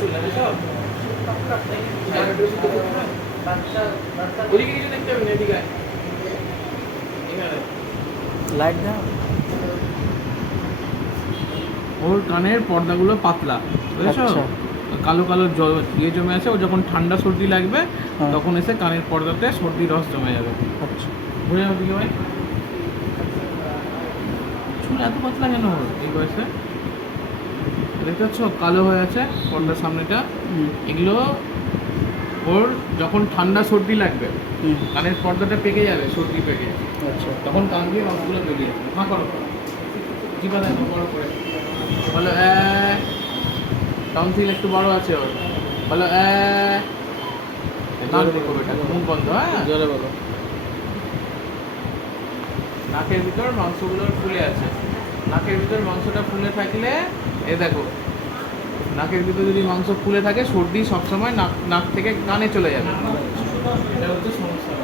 চলে যাবে সব ওদিকে কিছু দেখতে হবে না, এদিকে এখানে লাইট দাও। ওর কানের পর্দাগুলো পাতলা, বুঝেছো? আচ্ছা। কালো কালো ইয়ে জমে আছে, ও যখন ঠান্ডা সর্দি লাগবে হ্যাঁ। তখন এসে কানের পর্দাতে সর্দি রস জমে যাবে। আচ্ছা। বুঝে যাবে দিকে ভাই, চুল এত পাতলা কেন ওর এই বয়সে? দেখতে পাচ্ছ কালো হয়ে আছে পর্দার সামনেটা। এগুলো ওর যখন ঠান্ডা সর্দি লাগবে কানের পর্দাটা পেকে যাবে, সর্দি পেকে, আচ্ছা। তখন কান দিয়ে রসগুলো বেরিয়ে যাবে। হ্যাঁ করো, জিভা দেখো বড় করে বলো টনসিল একটু বড় আছে ওর, বলো নাক দেখো বেটা, মুখ বন্ধ। হ্যাঁ, জোরে বলো। নাকের ভিতর মাংসগুলো ফুলে আছে, নাকের ভিতর মাংসটা ফুলে থাকলে এ দেখো, নাকের ভিতর যদি মাংস ফুলে থাকে সর্দি সবসময় নাক নাক থেকে কানে চলে যাবে। এটা হচ্ছে সমস্যা।